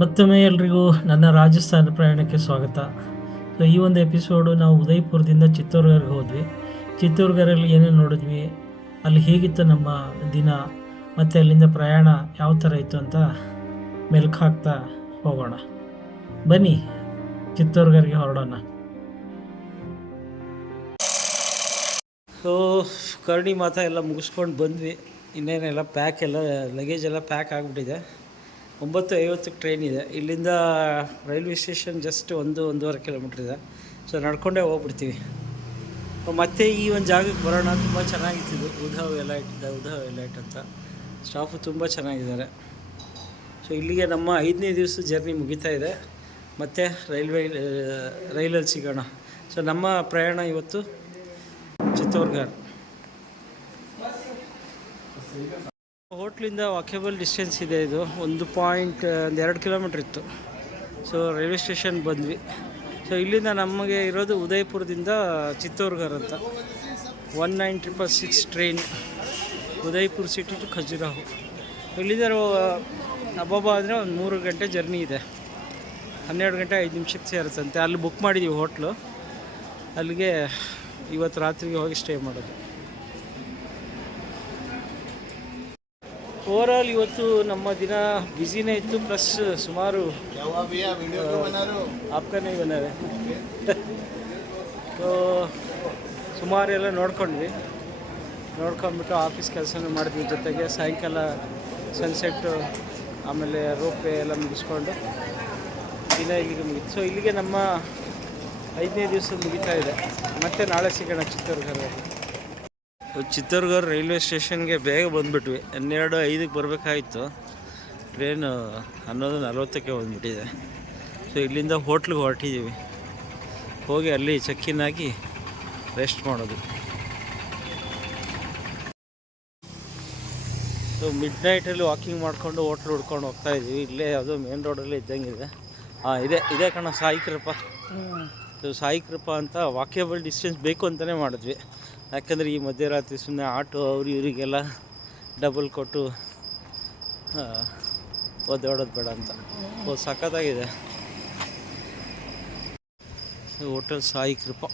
ಮತ್ತೊಮ್ಮೆ ಎಲ್ರಿಗೂ ನನ್ನ ರಾಜಸ್ಥಾನ ಪ್ರಯಾಣಕ್ಕೆ ಸ್ವಾಗತ. ಸೊ ಈ ಒಂದು ಎಪಿಸೋಡು ನಾವು ಉದಯಪುರದಿಂದ ಚಿತ್ತೋರ್ಗರ್ಗೆ ಹೋದ್ವಿ. ಚಿತ್ತೋರ್ಗರಲ್ಲಿ ಏನೇನು ನೋಡಿದ್ವಿ, ಅಲ್ಲಿ ಹೇಗಿತ್ತು ನಮ್ಮ ದಿನ, ಮತ್ತು ಅಲ್ಲಿಂದ ಪ್ರಯಾಣ ಯಾವ ಥರ ಇತ್ತು ಅಂತ ಮೆಲ್ಕು ಹಾಕ್ತಾ ಹೋಗೋಣ. ಬನ್ನಿ ಚಿತ್ತೋರ್ಗರ್ಗೆ ಹೊರಡೋಣ. ಸೊ ಕರಡಿ ಮಾತಾ ಎಲ್ಲ ಮುಗಿಸ್ಕೊಂಡು ಬಂದ್ವಿ. ಇನ್ನೇನೆಲ್ಲ ಪ್ಯಾಕ್ ಎಲ್ಲ ಲಗೇಜ್ ಎಲ್ಲ ಪ್ಯಾಕ್ ಆಗಿಬಿಟ್ಟಿದೆ. 9:50ಕ್ಕೆ ಟ್ರೈನ್ ಇದೆ. ಇಲ್ಲಿಂದ ರೈಲ್ವೆ ಸ್ಟೇಷನ್ ಜಸ್ಟ್ 1-1.5 ಕಿಲೋಮೀಟ್ರ್ ಇದೆ. ಸೊ ನಡ್ಕೊಂಡೇ ಹೋಗ್ಬಿಡ್ತೀವಿ. ಮತ್ತೆ ಈ ಒಂದು ಜಾಗಕ್ಕೆ ಬರೋಣ. ತುಂಬ ಚೆನ್ನಾಗಿತ್ತು. ಉಧವ್ ಎಲೈಟ್ ಅಂತ ಸ್ಟಾಫು ತುಂಬ ಚೆನ್ನಾಗಿದ್ದಾರೆ. ಸೊ ಇಲ್ಲಿಗೆ ನಮ್ಮ 5ನೇ ದಿವಸ ಜರ್ನಿ ಮುಗಿತಾ ಇದೆ. ಮತ್ತು ರೈಲಲ್ಲಿ ಸಿಗೋಣ. ಸೊ ನಮ್ಮ ಪ್ರಯಾಣ ಇವತ್ತು ಚಿತ್ತೋರ್ಗರ್. ಹೋಟ್ಲಿಂದ ವಾಕೇಬಲ್ ಡಿಸ್ಟೆನ್ಸ್ ಇದೆ. ಇದು 1.2 ಕಿಲೋಮೀಟ್ರ್ ಇತ್ತು. ಸೊ ರೈಲ್ವೆ ಸ್ಟೇಷನ್ ಬಂದ್ವಿ. ಸೊ ಇಲ್ಲಿಂದ ನಮಗೆ ಇರೋದು ಉದಯಪುರದಿಂದ ಚಿತ್ತೋರ್ಗರ್ ಅಂತ 1966 train, Udaipur city to Khajuraho. ಇಲ್ಲಿಂದ ಅಬ್ಬಬ್ಬ ಅಂದರೆ ಒಂದು 3 ಗಂಟೆ ಜರ್ನಿ ಇದೆ. 12 ಗಂಟೆ 5 ನಿಮಿಷಕ್ಕೆ ಸೇರುತ್ತಂತೆ. ಅಲ್ಲಿ ಬುಕ್ ಮಾಡಿದ್ದೀವಿ ಹೋಟ್ಲು. ಅಲ್ಲಿಗೆ ಇವತ್ತು ರಾತ್ರಿಗೆ ಹೋಗಿ ಸ್ಟೇ ಮಾಡೋದು. ಓವರಾಲ್ ಇವತ್ತು ನಮ್ಮ ದಿನ ಬ್ಯುಸಿನೇ ಇತ್ತು. ಪ್ಲಸ್ ಸುಮಾರು ಆಪ್ಕನೇ ಬಂದಾವೆ. ಸೊ ಸುಮಾರು ಎಲ್ಲ ನೋಡ್ಕೊಂಡ್ಬಿಟ್ಟು ಆಫೀಸ್ ಕೆಲಸನೂ ಮಾಡಿದ್ವಿ. ಜೊತೆಗೆ ಸಾಯಂಕಾಲ ಸನ್ಸೆಟ್ಟು ಆಮೇಲೆ ರೋಪೇ ಎಲ್ಲ ಮುಗಿಸ್ಕೊಂಡು ದಿನ ಇಲ್ಲಿಗೆ ಮುಗೀತು. ಸೊ ಇಲ್ಲಿಗೆ ನಮ್ಮ 5ನೇ ದಿವಸ ಮುಗಿತಾ ಇದೆ. ಮತ್ತು ನಾಳೆ ಸಿಗೋಣ ಚಿತ್ತೋರ್ಗರ್. ಚಿತ್ತೋರ್ಗರ್ ರೈಲ್ವೆ ಸ್ಟೇಷನ್ಗೆ ಬೇಗ ಬಂದುಬಿಟ್ವಿ. 12:05ಕ್ಕೆ ಬರಬೇಕಾಗಿತ್ತು. ಟ್ರೈನು 11:40ಕ್ಕೆ ಬಂದುಬಿಟ್ಟಿದೆ. ಸೊ ಇಲ್ಲಿಂದ ಹೋಟ್ಲಿಗೆ ಹೊರಟಿದ್ದೀವಿ. ಹೋಗಿ ಅಲ್ಲಿ ಚೆಕ್-ಇನ್ ಆಗಿ ರೆಸ್ಟ್ ಮಾಡೋದು. ಸೊ ಮಿಡ್ ನೈಟಲ್ಲಿ ವಾಕಿಂಗ್ ಮಾಡಿಕೊಂಡು ಹೋಟ್ಲ್ ಹುಡ್ಕೊಂಡು ಹೋಗ್ತಾಯಿದ್ದೀವಿ. ಇಲ್ಲೇ ಯಾವುದೋ ಮೇನ್ ರೋಡಲ್ಲೇ ಇದ್ದಂಗಿದೆ. ಇದೇ ಕಣ ಸಾಯಿಕೃಪ. ಸೊ ಸಾಯಿಕೃಪ ಅಂತ ವಾಕೇಬಲ್ ಡಿಸ್ಟೆನ್ಸ್ ಬೇಕು ಅಂತಲೇ ಮಾಡಿದ್ವಿ. ಯಾಕಂದರೆ ಈ ಮಧ್ಯರಾತ್ರಿ ಸುಮ್ಮನೆ ಆಟೋ ಇವರಿಗೆಲ್ಲ ಡಬಲ್ ಕೊಟ್ಟು ಒದ್ದಾಡೋದು ಬೇಡ ಅಂತ. ಸಖತ್ತಾಗಿದೆ ಹೋಟೆಲ್ ಸಾಯಿ ಕೃಪಾ.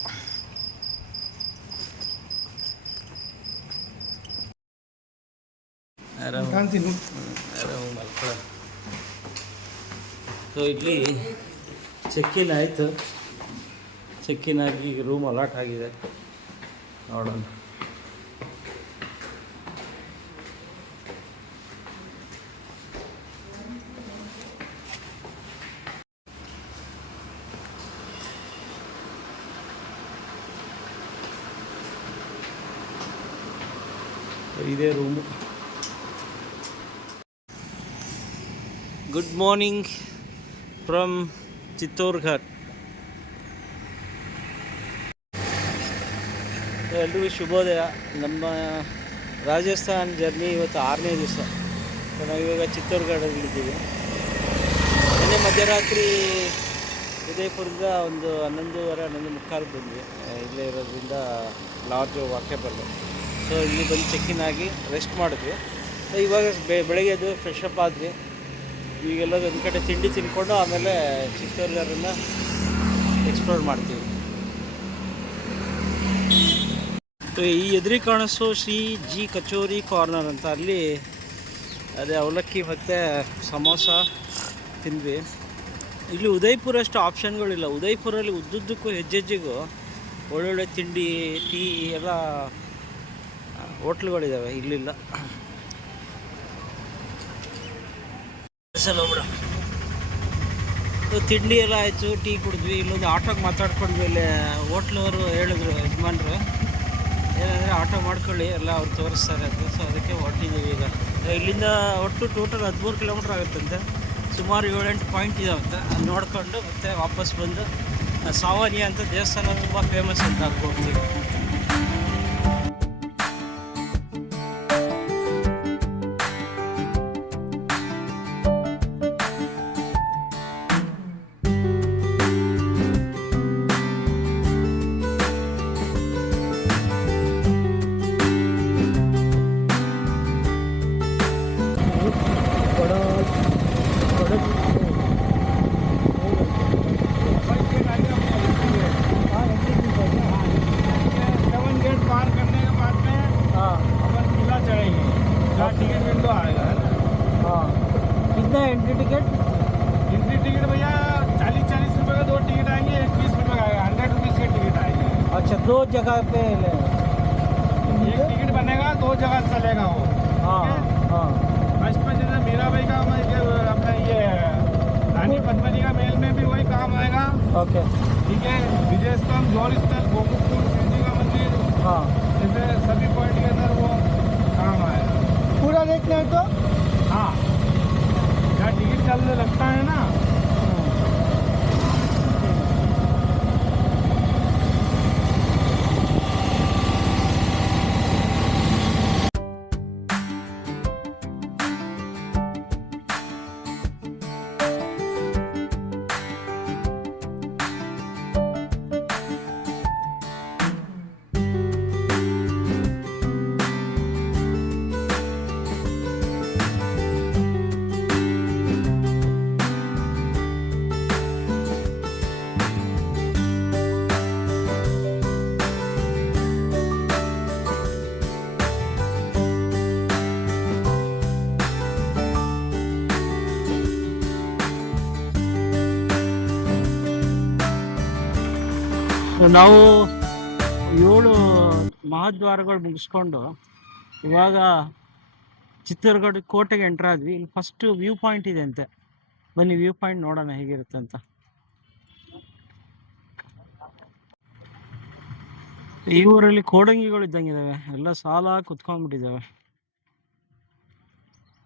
ಸೊ ಇಲ್ಲಿ ಚೆಕ್-ಇನ್ ಆಯಿತು. ಚೆಕ್-ಇನ್ ಆಗಿ ಈಗ ರೂಮ್ ಅಲಾಟ್ ಆಗಿದೆ. ನೋಡೋಣ. ಇದೇ room. Good morning from Chittorgarh. ಎಲ್ರಿಗೂ ಶುಭೋದಯ. ನಮ್ಮ ರಾಜಸ್ಥಾನ್ ಜರ್ನಿ ಇವತ್ತು 6ನೇ ದಿವಸ. ಸೊ ನಾವಿವಾಗ ಚಿತ್ತೋರ್ಗಢಲ್ಲಿದ್ದೀವಿ. ನಿನ್ನೆ ಮಧ್ಯರಾತ್ರಿ ಉದಯಪುರದಿಂದ ಒಂದು 11:30-11:45 ಬಂದ್ವಿ. ಇಲ್ಲೇ ಇರೋದ್ರಿಂದ ಲಾಡ್ಜು ವಾಕೇಬಲ್. ಸೊ ಇಲ್ಲಿ ಬಂದು ಚೆಕ್-ಇನ್ ಆಗಿ ರೆಸ್ಟ್ ಮಾಡಿದ್ವಿ. ಸೊ ಇವಾಗ ಬೆಳಗ್ಗೆ ಎದ್ದು ಫ್ರೆಶ್ ಅಪ್ ಆದ್ವಿ. ಈಗೆಲ್ಲದು ಒಂದು ಕಡೆ ತಿಂಡಿ ತಿನ್ಕೊಂಡು ಆಮೇಲೆ ಚಿತ್ತೋರ್ಗರನ್ನು ಎಕ್ಸ್ಪ್ಲೋರ್ ಮಾಡ್ತೀವಿ. ಸೊ ಈ ಎದುರಿಗೆ ಕಾಣಿಸೋ ಶ್ರೀ ಜಿ ಕಚೋರಿ ಕಾರ್ನರ್ ಅಂತ, ಅಲ್ಲಿ ಅದೇ ಅವಲಕ್ಕಿ ಮತ್ತು ಸಮೋಸ ತಿಂದ್ವಿ. ಇಲ್ಲಿ ಉದಯಪುರ ಅಷ್ಟು ಆಪ್ಷನ್ಗಳಿಲ್ಲ. ಉದಯಪುರಲ್ಲಿ ಉದ್ದುದ್ದಕ್ಕೂ ಹೆಜ್ಜೆಜ್ಜೆಗೂ ಒಳ್ಳೊಳ್ಳೆ ತಿಂಡಿ, ಟೀ ಎಲ್ಲ ಹೋಟ್ಲುಗಳಿದ್ದಾವೆ. ಇಲ್ಲಿಲ್ಲ. ಹೋಗ್ಬಿಡ. ತಿಂಡಿ ಎಲ್ಲ ಆಯಿತು, ಟೀ ಕುಡಿದ್ವಿ. ಇಲ್ಲೊಂದು ಆಟೋಗೆ ಮಾತಾಡ್ಕೊಂಡ್ವಿ. ಇಲ್ಲಿ ಹೋಟ್ಲವರು ಹೇಳಿದ್ರು ಯಜಮಾನ್ರು, ಏನಂದರೆ ಆಟೋ ಮಾಡ್ಕೊಳ್ಳಿ, ಎಲ್ಲ ಅವ್ರು ತೋರಿಸ್ತಾರೆ ಅಂತ. ಸೊ ಅದಕ್ಕೆ ಹೊರಟಿದ್ದೀವಿ ಈಗ. ಇಲ್ಲಿಂದ ಒಟ್ಟು ಟೋಟಲ್ 13 ಕಿಲೋಮೀಟ್ರ್ ಆಗುತ್ತಂತೆ. ಸುಮಾರು 7-8 ಪಾಯಿಂಟ್ ಇದಾವಂತೆ. ಅದು ನೋಡಿಕೊಂಡು ಮತ್ತೆ ವಾಪಸ್ ಬಂದು ಸಾವಾನಿಯಾ ಅಂತ ದೇವಸ್ಥಾನ ತುಂಬ ಫೇಮಸ್ ಅಂತ ಅಲ್ಲಿ ಹೋಗ್ತೀವಿ. कितना है एंट्री टिकट? एंट्री टिकट भैया 40-40 रुपये का 2 टिकट आएंगे, 21 रुपये का आएगा, 100 रुपीज़ के टिकट आएंगे। अच्छा, 2 जगह पे ले। एक टिकट बनेगा 2 जगह चलेगा वो। हाँ हाँ। फर्स्ट में जैसे मीराबाई का अपना ये रानी पद्मिनी का मेल में भी वही काम आएगा। ओके, ठीक है। विजय स्तंभ, जौहरी स्थल, गोमुखपुर, शिव जी का मंदिर, हाँ, जैसे सभी पॉइंट के अंदर वो काम आएगा। पूरा देखना है तो? हाँ, जहाँ टिकट चलने लगता है ना। ನಾವು 7 ಮಹಾದ್ವಾರಗಳು ಮುಗಿಸ್ಕೊಂಡು ಇವಾಗ ಚಿತ್ತೂರ್ಗಢ ಕೋಟೆಗೆ ಎಂಟರ್ ಆದ್ವಿ. ಇಲ್ಲಿ ಫಸ್ಟ್ ವ್ಯೂ ಪಾಯಿಂಟ್ ಇದೆ ಅಂತೆ, ಬನ್ನಿ ವ್ಯೂ ಪಾಯಿಂಟ್ ನೋಡೋಣ ಹೇಗಿರುತ್ತೆ ಅಂತ. ಈ ಊರಲ್ಲಿ ಕೋಡಂಗಿಗಳು ಇದ್ದಂಗಿದಾವೆ, ಎಲ್ಲ ಸಾಲಾಗಿ ಕುತ್ಕೊಂಡ್ಬಿಟ್ಟಿದ್ದಾವೆ.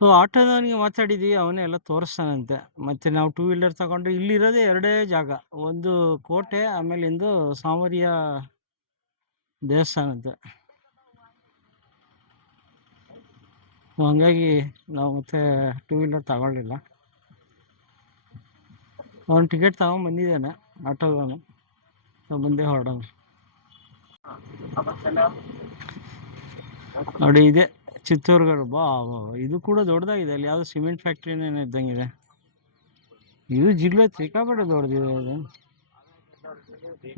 ಸೊ ಆಟೋದವನಿಗೆ ಮಾತಾಡಿದ್ವಿ, ಅವನೇ ಎಲ್ಲ ತೋರಿಸ್ತಾನಂತೆ. ಮತ್ತೆ ನಾವು 2 ವೀಲರ್ ತಗೊಂಡ್ರೆ ಇಲ್ಲಿರೋದೇ 2 ಜಾಗ, ಒಂದು ಕೋಟೆ, ಆಮೇಲೆ ಇಂದು ಸಾಮರಿಯ ದೇವಸ್ಥಾನ ಅಂತೆ. ಹಂಗಾಗಿ ನಾವು ಮತ್ತೆ 2 ವೀಲರ್ ತಗೊಳ್ಳಿಲ್ಲ. ಅವನು ಟಿಕೆಟ್ ತಗೊಂಡ್ ಬಂದಿದ್ದಾನೆ ಆಟೋದವನು, ಮುಂದೆ ಹೊರಡೋಣ. ನೋಡಿ ಇದೆ ಚಿತ್ತೂರ್ಗಢ. ಇದು ಕೂಡ ದೊಡ್ಡದಾಗಿದೆ, ಅಲ್ಲಿ ಯಾವ್ದು ಸಿಮೆಂಟ್ ಫ್ಯಾಕ್ಟ್ರಿನೇನೋ ಇದ್ದಂಗಿದೆ. ಇದು ಜಿಲ್ಲೆ ಸಿಕ್ಕಾಪಟ್ಟೆ ದೊಡ್ಡದಿದೆ ಇದು.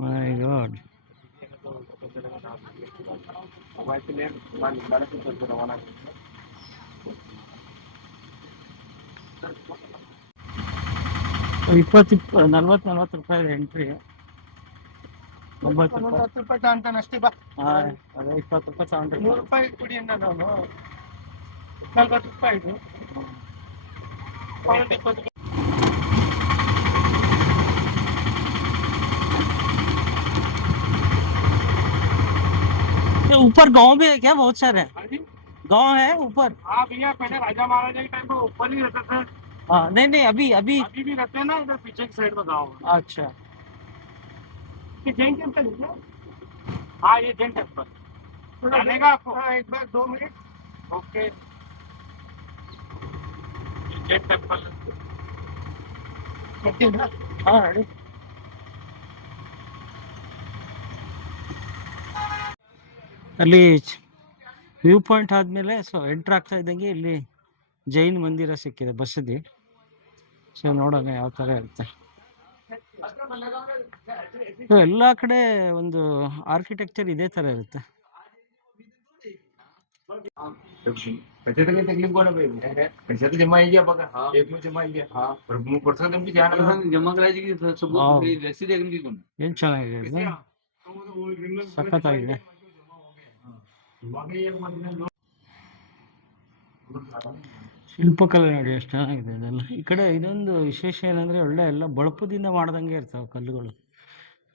ಮೈ ಗಾಡ್. ನಲ್ವತ್ತು ರೂಪಾಯಿ ಎಂಟ್ರಿ. 90 ರೂಪಾಯಿ ತಗೊಂತಾನೆ ಅಷ್ಟೇ. ಬಾ, ಅದೇ 20 ರೂಪಾಯಿ ತಗೊಂಡ್ರೆ 100 ರೂಪಾಯಿ ಕೊಡಿ ಅಣ್ಣ. ನಾನು 40 ರೂಪಾಯಿ ಇದು. ऊपर गांव भी है क्या? बहुत सारे गांव है ऊपर? हाँ भैया, पहले राजा महाराजा के टाइम पे ऊपर ही रहते थे। हाँ, नहीं नहीं, अभी अभी अभी भी रहते हैं ना, इधर पीछे की साइड में गाँव है। अच्छा, ये जैन टेम्पल है? हाँ, ये जैन टेम्पल जाने का आपको? हाँ, एक बार 2 मिनट। Okay, Jain temple. हाँ ready. ಅಲ್ಲಿ ವ್ಯೂ ಪಾಯಿಂಟ್ ಆದಮೇಲೆ ಸೊ ಎಂಟ್ರ್ ಆಗ್ತಾ ಇದ್ದಂಗೆ ಇಲ್ಲಿ ಜೈನ್ ಮಂದಿರ ಸಿಕ್ಕಿದೆ ಬಸದಿ. ಸೊ ನೋಡೋಣ ಯಾವ ಥರ ಇರುತ್ತೆ. ಸೊ ಎಲ್ಲ ಕಡೆ ಒಂದು ಆರ್ಕಿಟೆಕ್ಚರ್ ಇದೇ ಥರ ಇರುತ್ತೆ. पैसे तो जमा ही गया बघा, एक में जमा ही गया। हाँ, पर परसा तुमची ध्यान जमा करायची की रसीद आहे तुमची कोण? ಏನು ಚೆನ್ನಾಗಿದೆ ಇದು, ಸಖತ್ತಾಗಿದೆ. ಶಿಲ್ಪಕಲೆ ನೋಡಿ ಎಷ್ಟು ಚೆನ್ನಾಗಿದೆ ಇದೆಲ್ಲ. ಈ ಕಡೆ ಇದೊಂದು ವಿಶೇಷ ಏನಂದರೆ ಒಳ್ಳೆ ಎಲ್ಲ ಬಳಪದಿಂದ ಮಾಡ್ದಂಗೆ ಇರ್ತಾವೆ ಕಲ್ಲುಗಳು.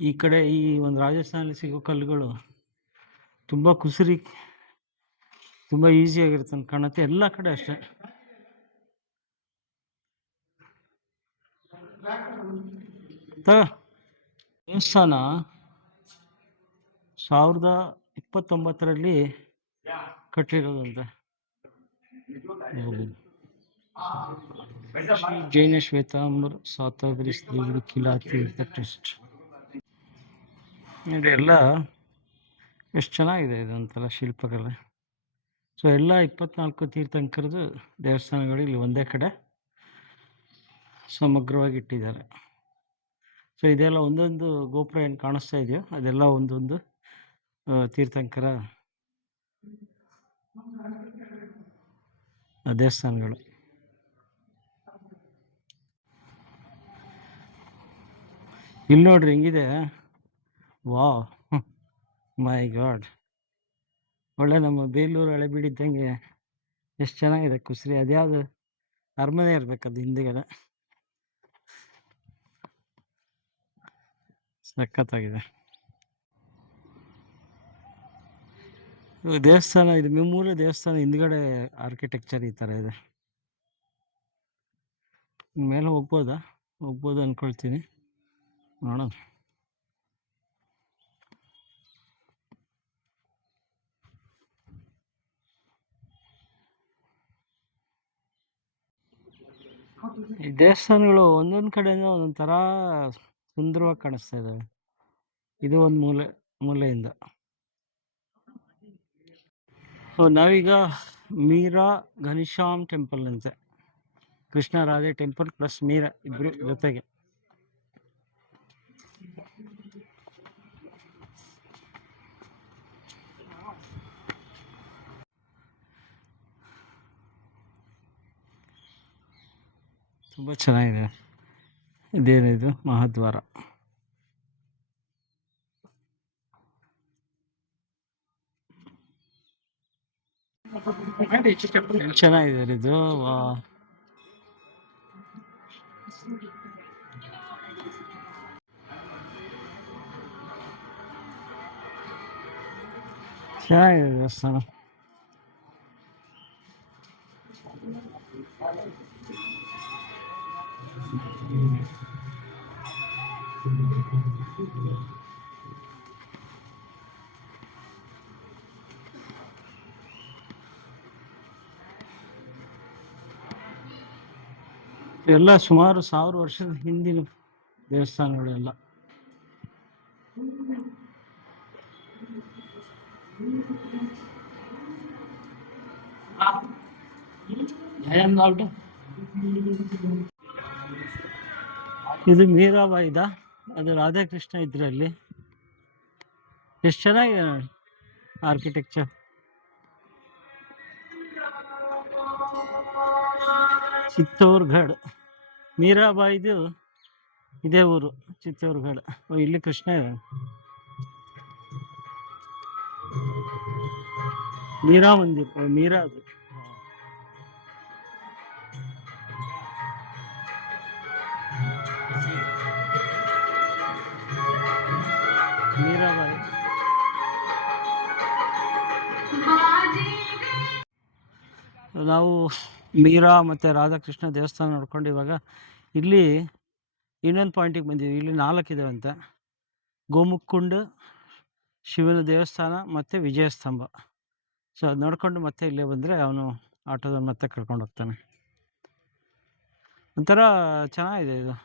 ಈ ಕಡೆ ಈ ಒಂದು ರಾಜಸ್ಥಾನಲ್ಲಿ ಸಿಗೋ ಕಲ್ಲುಗಳು ತುಂಬ ಕುಸುರಿ, ತುಂಬ ಈಸಿಯಾಗಿರುತ್ತೆ ಅಂತ ಕಾಣುತ್ತೆ. ಎಲ್ಲ ಕಡೆ ಅಷ್ಟೇ. ದೇವಸ್ಥಾನ 1029ರಲ್ಲಿ ಕಟ್ಟಿರೋದಂತೆ. ಶ್ರೀ ಜೈನ ಶ್ವೇತಾಂಬರ್ ಸಾತಗಿರಿ ದೇವರ ಕಿಲಾ ತೀರ್ಥ ಟ್ರಸ್ಟ್. ಎಲ್ಲ ಎಷ್ಟು ಚೆನ್ನಾಗಿದೆ ಇದೊಂಥರ ಶಿಲ್ಪಕಲೆ. ಸೊ ಎಲ್ಲ 24 ತೀರ್ಥಂಕರದ್ದು ದೇವಸ್ಥಾನಗಳು ಇಲ್ಲಿ ಒಂದೇ ಕಡೆ ಸಮಗ್ರವಾಗಿ ಇಟ್ಟಿದ್ದಾರೆ. ಸೊ ಇದೆಲ್ಲ ಒಂದೊಂದು ಗೋಪುರ ಏನು ಕಾಣಿಸ್ತಾ ಇದೆಯೋ ಅದೆಲ್ಲ ಒಂದೊಂದು ತೀರ್ಥಂಕರ ದೇವಸ್ಥಾನಗಳು. ಇಲ್ಲಿ ನೋಡ್ರಿ ಹೆಂಗಿದೆ. ವಾವ್, ಮೈ ಗಾಡ್. ಒಳ್ಳೆ ನಮ್ಮ ಬೇಲೂರು ಹಳೆಬೀಡು ಇದ್ದಂಗೆ ಎಷ್ಟು ಚೆನ್ನಾಗಿದೆ ಕುಸ್ರಿ. ಅದ್ಯಾವುದು ಅರಮನೆ ಇರ್ಬೇಕದು ಹಿಂದೆಗಡೆ. ಸಖತ್ತಾಗಿದೆ. ಇದು ದೇವಸ್ಥಾನ, ಇದು ಮೂಲ ದೇವಸ್ಥಾನ ಹಿಂದ್ಗಡೆ ಆರ್ಕಿಟೆಕ್ಚರ್ ಈ ಥರ ಇದೆ. ಮೇಲೆ ಹೋಗ್ಬೋದು ಅನ್ಕೊಳ್ತೀನಿ, ನೋಡೋಣ. ಈ ದೇವಸ್ಥಾನಗಳು ಒಂದೊಂದು ಕಡೆಯಿಂದ ಒಂದೊಂದು ಥರ ಸುಂದರವಾಗಿ ಕಾಣಿಸ್ತಾ ಇದ್ದಾವೆ. ಇದು ಒಂದು ಮೂಲೆಯಿಂದ. ನಾವೀಗ ಮೀರಾ ಘನಶ್ಯಾಮ್ ಟೆಂಪಲ್ ಅಂತೆ, ಕೃಷ್ಣ ರಾಧೆ ಟೆಂಪಲ್ ಪ್ಲಸ್ ಮೀರಾ ಇಬ್ರು ಜೊತೆಗೆ. ತುಂಬ ಚೆನ್ನಾಗಿದೆ. ಇದೇನಿದು ಮಹಾದ್ವಾರ. ಚೆನ್ನಾಗಿದೆ ಇದು. ಚೆನ್ನಾಗಿದೆ ದೇವಸ್ಥಾನ. ಎಲ್ಲ ಸುಮಾರು 1000 ವರ್ಷದ ಹಿಂದಿನ ದೇವಸ್ಥಾನಗಳೆಲ್ಲ. ಇದು ಮೀರಾಬಾಯಿದ, ಅದು ರಾಧಾಕೃಷ್ಣ ಇದ್ರಲ್ಲಿ. ಎಷ್ಟು ಚೆನ್ನಾಗಿದೆ ನೋಡಿ ಆರ್ಕಿಟೆಕ್ಚರ್. ಚಿತ್ತೋರ್ಗಢ, ಮೀರಾಬಾಯಿದು ಇದೇ ಊರು ಚಿತ್ತೋರ್ಗಢ. ಇಲ್ಲಿ ಕೃಷ್ಣ ಇದೆ. ಮೀರಾ ಮಂದಿರ, ಮೀರಾ ಅದು. ಮೀರಾಬಾಯಿ. ನಾವು ಮೀರಾ ಮತ್ತು ರಾಧಾಕೃಷ್ಣ ದೇವಸ್ಥಾನ ನೋಡ್ಕೊಂಡು ಇವಾಗ ಇಲ್ಲಿ ಇನ್ನೊಂದು ಪಾಯಿಂಟಿಗೆ ಬಂದಿದ್ದೀವಿ. ಇಲ್ಲಿ 4 ಇದಾವಂತೆ: ಗೋಮುಖಕುಂಡ, ಶಿವನ ದೇವಸ್ಥಾನ ಮತ್ತು ವಿಜಯಸ್ತಂಭ. ಸೊ ಅದು ನೋಡ್ಕೊಂಡು ಮತ್ತೆ ಇಲ್ಲೇ ಬಂದರೆ ಅವನು ಆಟೋದಲ್ಲಿ ಮತ್ತೆ ಕರ್ಕೊಂಡು ಹೋಗ್ತಾನೆ. ಒಂಥರ ಚೆನ್ನಾಗಿದೆ ಇದು.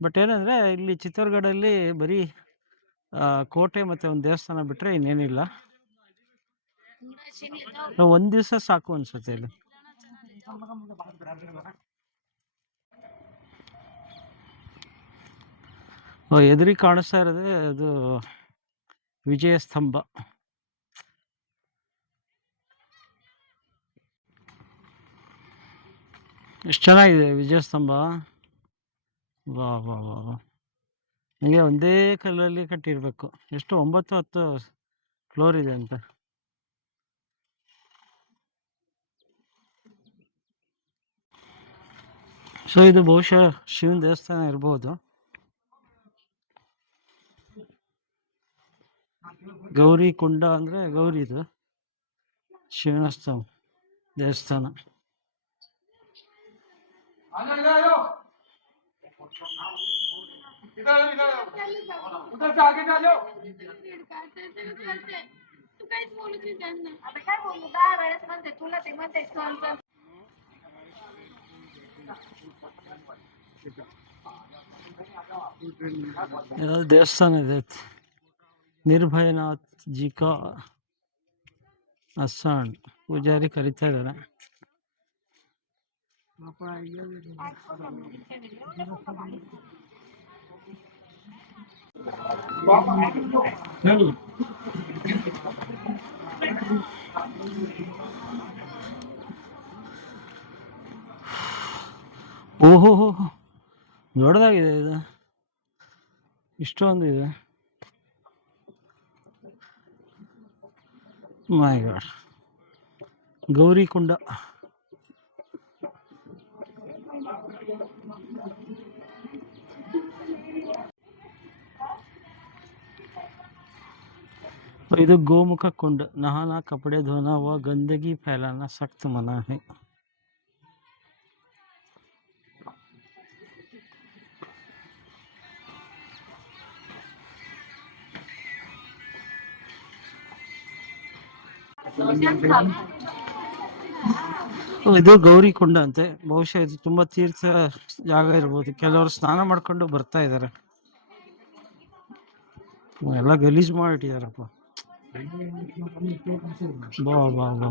ಬಟ್ ಏನಂದರೆ ಇಲ್ಲಿ ಚಿತ್ತೋರ್ಗಢಲ್ಲಿ ಬರೀ ಕೋಟೆ ಮತ್ತು ಒಂದು ದೇವಸ್ಥಾನ ಬಿಟ್ಟರೆ ಇನ್ನೇನಿಲ್ಲ. ಒಂದು ದಿವಸ ಸಾಕು ಅನ್ಸುತ್ತೆ ಇಲ್ಲಿ. ಎದುರಿಗೆ ಕಾಣಿಸ್ತಾ ಇರೋದೇ ಅದು ವಿಜಯ ಸ್ತಂಭ. ಎಷ್ಟು ಚೆನ್ನಾಗಿದೆ ವಿಜಯ ಸ್ತಂಭ. ವಾ ವಾ ವಾ ವಾ. ನನಗೆ ಒಂದೇ ಕಲ್ಲಲ್ಲಿ ಕಟ್ಟಿರಬೇಕು. ಎಷ್ಟು 9-10 ಫ್ಲೋರ್ ಇದೆ ಅಂತ. ಸೊ ಇದು ಬಹುಶಃ ಶಿವನ ದೇವಸ್ಥಾನ ಇರ್ಬೋದು. ಗೌರಿ ಕುಂಡ ಅಂದರೆ ಗೌರಿದು, ಶಿವನ ದೇವಸ್ಥಾನ. उधर से आगे डालो. तू काहीच बोलत नाही त्यांना. आता काय बोलू, 10 वेळेस म्हणते तुला ते म्हणते सण. ದೇವಸ್ಥಾನ ಇದೆ. ನಿರ್ಭಯನಾಥ್ ಜಿ ಕಾ ಅಸ್ಸಾನ್ ಪೂಜಾರಿ ಕರೀತಾ ಇದ್ದಾರೆ. ಓಹೋ, ದೊಡ್ಡದಾಗಿದೆ ಇದು. ಇಷ್ಟೊಂದು ಇದೆ. ಮೈ ಗಾಡ್, ಗೌರಿಕುಂಡ. ಇದು ಗೋಮುಖ कुंड, नहाना, कपड़े धोना व गंदगी फैलाना सख्त मना है. ಇದು ಗೌರಿಕೊಂಡ ಅಂತೆ. ಬಹುಶಃ ಇದು ತುಂಬಾ ತೀರ್ಥ ಜಾಗ ಇರ್ಬೋದು. ಕೆಲವರು ಸ್ನಾನ ಮಾಡ್ಕೊಂಡು ಬರ್ತಾ ಇದಾರೆ. ಎಲ್ಲ ಗಲೀಜ್ ಮಾಡಿಟ್ಟಿದಾರಪ್ಪ. ಬಾ ಬಾ ಬಾ.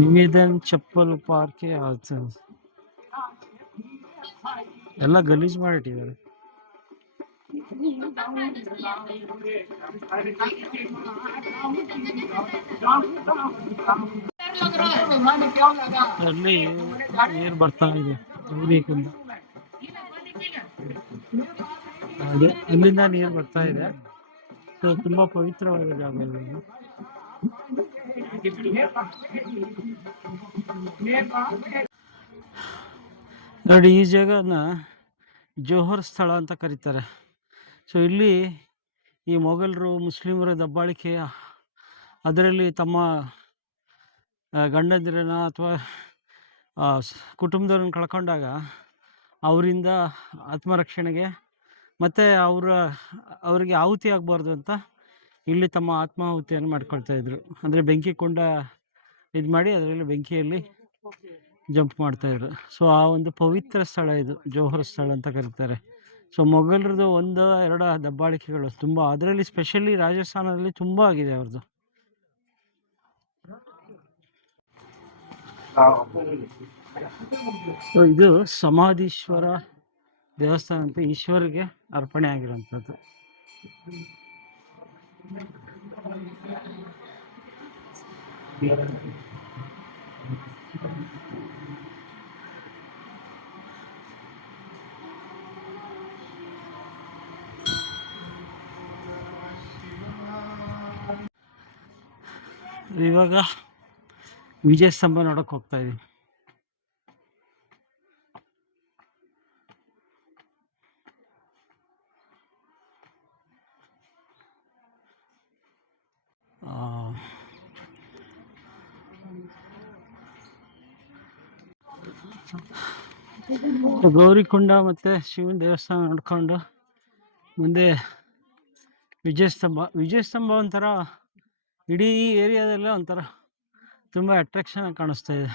ನಿವೇದನ್ ಚಪ್ಪಲ್ ಪಾರ್ಕ್ ಎಲ್ಲ ಗಲೀಜ್ ಮಾಡಿಟ್ಟಿದ್ದಾರೆ. ಅಲ್ಲಿ ನೀರು ಬರ್ತಾ ಇದೆ. ಗೌರಿಕುಂಡ ಅದೇ ಅಲ್ಲಿಂದ ನೀರು ಬರ್ತಾ ಇದೆ. ಸೊ ತುಂಬಾ ಪವಿತ್ರವಾದ ಜಾಗ ಇದು. ನೋಡಿ, ಈ ಜಾಗನ ಜೋಹರ್ ಸ್ಥಳ ಅಂತ ಕರೀತಾರೆ. ಸೊ ಇಲ್ಲಿ ಈ ಮೊಘಲರು, ಮುಸ್ಲಿಮರ ದಬ್ಬಾಳಿಕೆ, ಅದರಲ್ಲಿ ತಮ್ಮ ಗಂಡಂದಿರನ್ನ ಅಥವಾ ಕುಟುಂಬದವ್ರನ್ನ ಕಳ್ಕೊಂಡಾಗ ಅವರಿಂದ ಆತ್ಮರಕ್ಷಣೆಗೆ ಮತ್ತು ಅವರಿಗೆ ಆಹುತಿ ಆಗಬಾರ್ದು ಅಂತ ಇಲ್ಲಿ ತಮ್ಮ ಆತ್ಮಾಹುತಿಯನ್ನು ಮಾಡ್ಕೊಳ್ತಾ ಇದ್ರು. ಅಂದರೆ ಬೆಂಕಿ ಕೊಂಡ ಇದು ಮಾಡಿ ಅದರಲ್ಲಿ ಬೆಂಕಿಯಲ್ಲಿ ಜಂಪ್ ಮಾಡ್ತಾಯಿದ್ರು. ಸೊ ಆ ಒಂದು ಪವಿತ್ರ ಸ್ಥಳ ಇದು, ಜೋಹರ್ ಸ್ಥಳ ಅಂತ ಕರೀತಾರೆ. ಸೊ ಮೊಘಲರದು 1-2 ದಬ್ಬಾಳಿಕೆಗಳು ತುಂಬ, ಅದರಲ್ಲಿ ಸ್ಪೆಷಲಿ ರಾಜಸ್ಥಾನದಲ್ಲಿ ತುಂಬ ಆಗಿದೆ ಅವ್ರದ್ದು. ಇದು ಸಮಾಧೀಶ್ವರ ದೇವಸ್ಥಾನ ಅಂತ, ಈಶ್ವರಿಗೆ ಅರ್ಪಣೆ ಆಗಿರುವಂಥದ್ದು. ಇವಾಗ ವಿಜಯ ಸ್ತಂಭ ನೋಡಕ್ ಹೋಗ್ತಾ ಇದೀವಿ. ಗೌರಿಕೊಂಡ ಮತ್ತೆ ಶಿವನ ದೇವಸ್ಥಾನ ನೋಡ್ಕೊಂಡು ಮುಂದೆ ವಿಜಯ ಸ್ತಂಭ ಒಂಥರ ಇಡೀ ಏರಿಯಾದಲ್ಲೇ ಒಂಥರ ತುಂಬ ಅಟ್ರಾಕ್ಷನ್ ಆಗಿ ಕಾಣಿಸ್ತಾ ಇದೆ.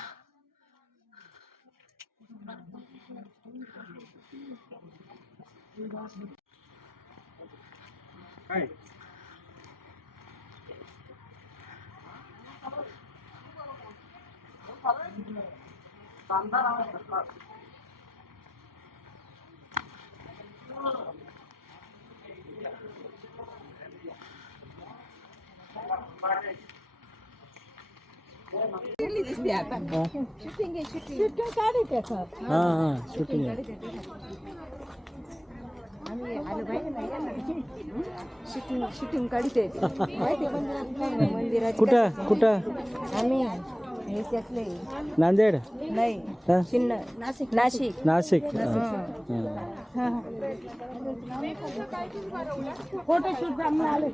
शूटिंग काढते कुठं कुठं आम्ही हे त्यातले नांदेड नाही हा? शिन्न नाशिक नाशिक नाशिक फोटो शूट आम्ही आले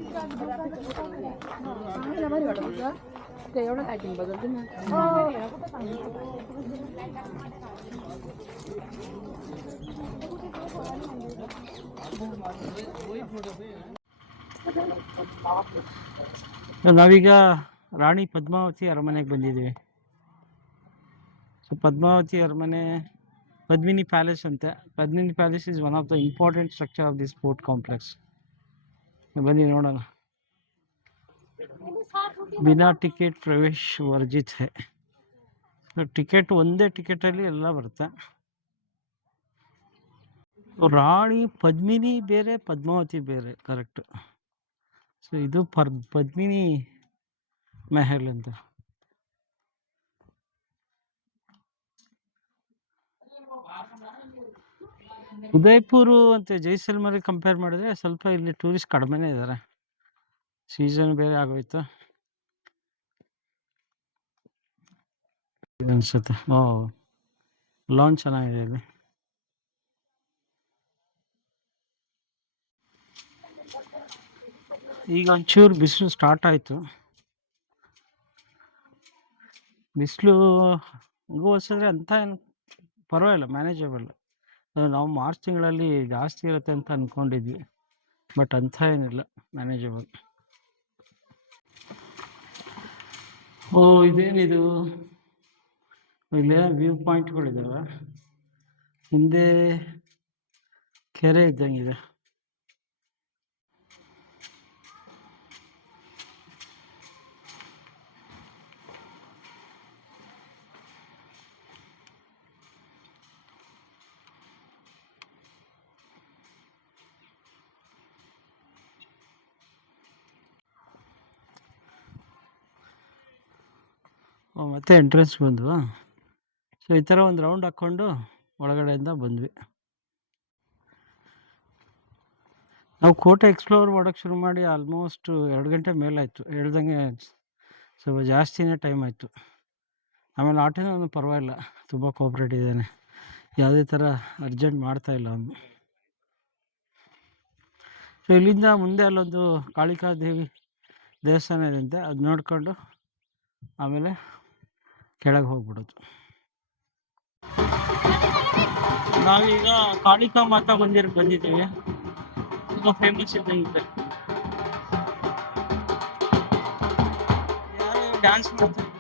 बरी वाटत ते एवढं ॲक्टिंग बदलते ना ನಾವೀಗ ರಾಣಿ ಪದ್ಮಾವತಿ ಅರಮನೆಗೆ ಬಂದಿದ್ದೀವಿ. ಸೊ ಪದ್ಮಾವತಿ ಅರಮನೆ ಪದ್ಮಿನಿ ಪ್ಯಾಲೇಸ್ ಅಂತೆ. Padmini palace is one of the important structure of the sport complex. ಬನ್ನಿ ನೋಡೋಣ. ಬಿನಾ ಟಿಕೆಟ್ ಪ್ರವೇಶ್ ವರ್ಜಿತ್ ಹೇ. ಟಿಕೆಟ್ ಒಂದೇ ಟಿಕೆಟಲ್ಲಿ ಎಲ್ಲ ಬರುತ್ತೆ. ರಾಣಿ ಪದ್ಮಿನಿ ಬೇರೆ, ಪದ್ಮಾವತಿ ಬೇರೆ, ಕರೆಕ್ಟ್. ಸೊ ಇದು ಪದ್ಮಿನಿ ಮೆಹಲ್ ಅಂತ. ಉದಯ್ಪುರ್ ಮತ್ತು ಜೈಸಲ್ಮೇರ್ ಕಂಪೇರ್ ಮಾಡಿದ್ರೆ ಸ್ವಲ್ಪ ಇಲ್ಲಿ ಟೂರಿಸ್ಟ್ ಕಡಿಮೆನೇ ಇದ್ದಾರೆ. ಸೀಸನ್ ಬೇರೆ ಆಗೋಯ್ತು ಅನ್ಸುತ್ತೆ. ಓ, ಲಾನ್ ಚೆನ್ನಾಗಿದೆ ಇಲ್ಲಿ. ಈಗ ಒಂಚೂರು ಬಿಸಿಲು ಸ್ಟಾರ್ಟ್ ಆಯಿತು. ಬಿಸಿಲು ಹಂಗೂ ಹೋಲಿಸಿದ್ರೆ ಅಂತ ಏನು ಪರವಾಗಿಲ್ಲ, ಮ್ಯಾನೇಜಬಲ್. ನಾವು ಮಾರ್ಚ್ ತಿಂಗಳಲ್ಲಿ ಜಾಸ್ತಿ ಇರುತ್ತೆ ಅಂತ ಅಂದ್ಕೊಂಡಿದ್ವಿ, ಬಟ್ ಅಂಥ ಏನಿಲ್ಲ, ಮ್ಯಾನೇಜಬಲ್. ಓ, ಇದೇನಿದು? ಇಲ್ಲಿ ವ್ಯೂ ಪಾಯಿಂಟ್ಗಳಿದ್ದಾವೆ, ಹಿಂದೆ ಕೆರೆ ಇದ್ದಂಗಿದೆ. ಮತ್ತೆ ಎಂಟ್ರೆನ್ಸ್ ಬಂದ್ವಾ. ಸೊ ಈ ಥರ ಒಂದು ರೌಂಡ್ ಹಾಕ್ಕೊಂಡು ಒಳಗಡೆಯಿಂದ ಬಂದ್ವಿ. ನಾವು ಕೋಟೆ ಎಕ್ಸ್ಪ್ಲೋರ್ ಮಾಡೋಕ್ಕೆ ಶುರು ಮಾಡಿ ಆಲ್ಮೋಸ್ಟ್ 2 ಗಂಟೆ ಮೇಲಾಯಿತು. ಹೇಳ್ದಂಗೆ ಸ್ವಲ್ಪ ಜಾಸ್ತಿನೇ ಟೈಮ್ ಆಯಿತು. ಆಮೇಲೆ ಆಟೋನೂ ಪರವಾಗಿಲ್ಲ, ತುಂಬ ಕೋಪ್ರೇಟ್ ಇದ್ದಾನೆ, ಯಾವುದೇ ಥರ ಅರ್ಜೆಂಟ್ ಮಾಡ್ತಾಯಿಲ್ಲ ಅವನು. ಸೊ ಇಲ್ಲಿಂದ ಮುಂದೆ ಅಲ್ಲೊಂದು ಕಾಳಿಕಾದೇವಿ ದೇವಸ್ಥಾನ ಇದಂತೆ, ಅದು ನೋಡಿಕೊಂಡು ಆಮೇಲೆ ಕೆಳಗೆ ಹೋಗ್ಬಿಡೋದು. ನಾವೀಗ ಕಾಳಿಕಾ ಮಾತಾ ಮಂದಿರಕ್ಕೆ ಬಂದಿದ್ದೀವಿ. ತುಂಬ ಫೇಮಸ್ ಇದ್ದಂಗಿದೆ. ಯಾರು ಡ್ಯಾನ್ಸ್ ಮಾಡ್ತಾ ಇದ್ರು.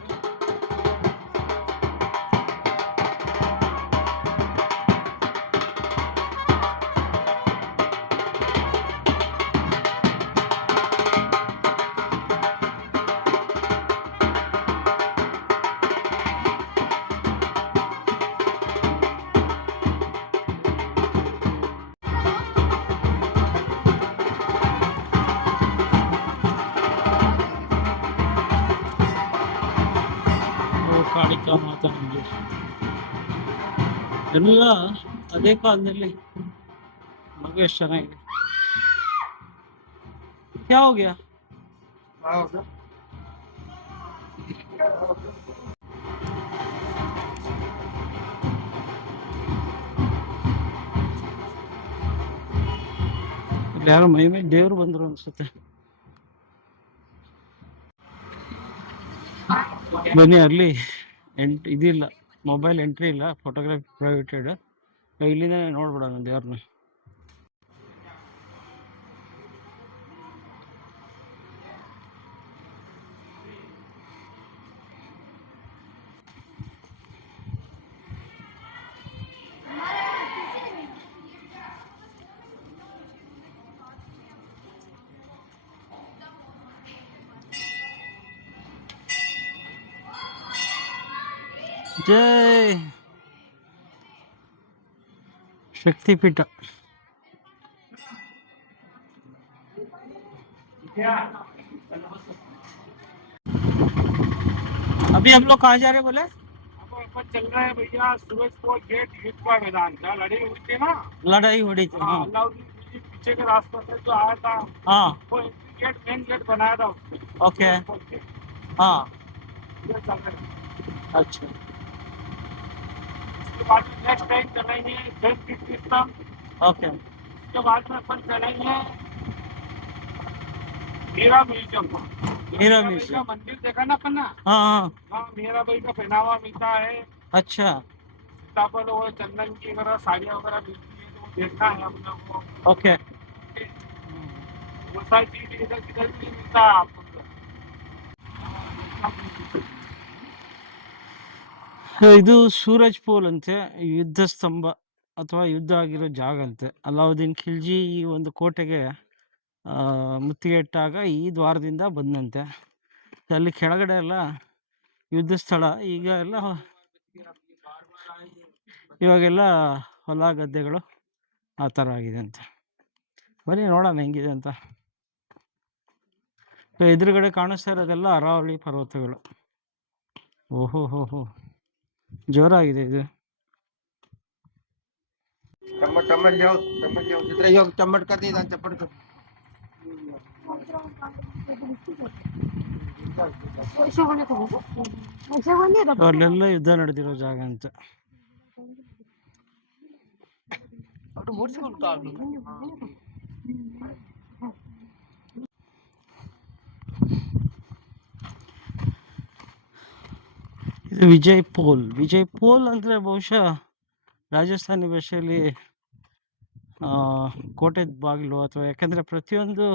ಕಾಳಿಕಾ ಮಾತಾ ಮಂದಿರ ಎಲ್ಲ ಅದೇ ಕಾಲದಲ್ಲಿ. ಮಗು ಎಷ್ಟು ಚೆನ್ನಾಗಿದೆ. क्या हो गया? ಇಲ್ಲಿ ಯಾರೋ ಮೈ ಮೇಲೆ ದೇವ್ರು ಬಂದರು ಅನ್ಸುತ್ತೆ. ಬನ್ನಿ, ಅಲ್ಲಿ ಇದಿಲ್ಲ, ಮೊಬೈಲ್ ಎಂಟ್ರಿ ಇಲ್ಲ, ಫೋಟೋಗ್ರಫಿ ಪ್ರೈವೇಟೆಡ್. ಇಲ್ಲಿಂದ ನೋಡ್ಬಿಡೋಣ ದೇವ್ರನ್ನ. ಜೈ शक्तिपीठ। अभी हम लोग कहाँ जा रहे बोले? अपन चल रहे हैं भैया सूरजपुर गेट युद्ध का मैदान। जहाँ लड़ाई हुई थी ना, लड़ाई हो रही थी। हाँ, अलाउद्दीन खिलजी पीछे के रास्ते से जो आया था, हाँ, वो एंट्री गेट मेन गेट बनाया था उसने। ओके, हाँ, ये चल रहे हैं। अच्छा, उसके बाद में नेक्स्ट टाइम चलेंगे जैन कीर्तिस्तंभ। ओके, उसके बाद में अपन चलेंगे मीरा म्यूजियम। मीरा म्यूजियम। मंदिर देखा ना अपन ना? हाँ हाँ, हाँ, मीराबाई का पहनावा मिलता है, अच्छा, सीताफल और चंदन की वगैरह साड़ियाँ वगैरह मिलती है, तो वो देखना है हम लोग को। ओके। वो सारी चीज इधर किधर भी नहीं मिलता है आपको। ಇದು ಸೂರಜ್ ಪೋಲ್ ಅಂತೆ, ಯುದ್ಧ ಸ್ತಂಭ ಅಥವಾ ಯುದ್ಧ ಆಗಿರೋ ಜಾಗ ಅಂತೆ. ಅಲಾವುದ್ದೀನ್ ಖಿಲ್ಜಿ ಈ ಒಂದು ಕೋಟೆಗೆ ಮುತ್ತಿಗೆ ಇಟ್ಟಾಗ ಈ ದ್ವಾರದಿಂದ ಬಂದಂತೆ. ಅಲ್ಲಿ ಕೆಳಗಡೆ ಎಲ್ಲ ಯುದ್ಧ ಸ್ಥಳ. ಈಗ ಎಲ್ಲ ಇವಾಗೆಲ್ಲ ಹೊಲ ಗದ್ದೆಗಳು ಆ ಥರ ಆಗಿದೆ ಅಂತೆ. ಬನ್ನಿ ನೋಡೋಣ ಹೆಂಗಿದೆ ಅಂತ. ಎದುರುಗಡೆ ಕಾಣಿಸ್ತಾ ಇರೋದೆಲ್ಲ ಅರಾವಳಿ ಪರ್ವತಗಳು. ಓಹೋ ಹೋ ಹೋ, ಜೋರಾಗಿದೆ ಇದು. चम्मच ले आओ जितना योग चम्मच कर दे दान चप्पड़ को ಅಲ್ಲೆಲ್ಲ ಯುದ್ಧ ನಡೆದಿರೋ ಜಾಗ ಅಂತ. ಇದು ವಿಜಯ್ ಪೋಲ್ ಅಂದರೆ ಬಹುಶಃ ರಾಜಸ್ಥಾನಿ ಭಾಷೆಯಲ್ಲಿ ಕೋಟೆ ಬಾಗಿಲು ಅಥವಾ, ಯಾಕಂದರೆ ಪ್ರತಿಯೊಂದು